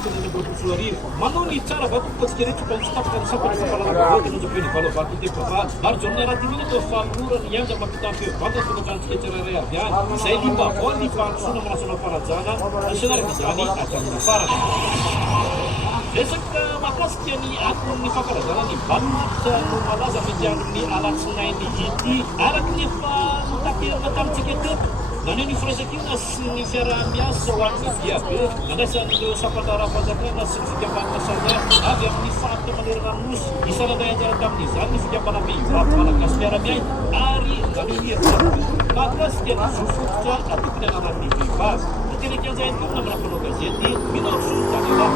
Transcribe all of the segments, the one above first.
Botro Florivo. Manoni tsara vato tsika rehetra fa misitapaka ny sapany fampalalam-bahoaka nandrapeny valovako teko fa maro zao amin'ny arahatininy atao fahanorany ianja mampitampy vanta fananjantsika tsirairay avy any izay limbavao ny fahanosona manasona farajana isanaraka izany hatramin'ny farany. Resaka mahakasika ny akon'ny fankalazana ny baolina no malaza mety amin'ny alatsinainy ity araka ny efa taterina tamintsika teto naneo ny firaisan-kina sy ny fiaraha-miasa ho an'ny diabe nandraisan'ireo sapantara-panjakana sy ny fikambanana samihafa avy amin'ny faritra manerana nosy isanandray anjara tamin'izany ny fikambana vehivavy malagasy miara-miaina ary naneo ny hevitro mahakasika ny zofototra atokony ananan'ny vehivavy nitereka an'izay ihany koa namana mpanao gazety Minotro Tanela.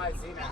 Imagina.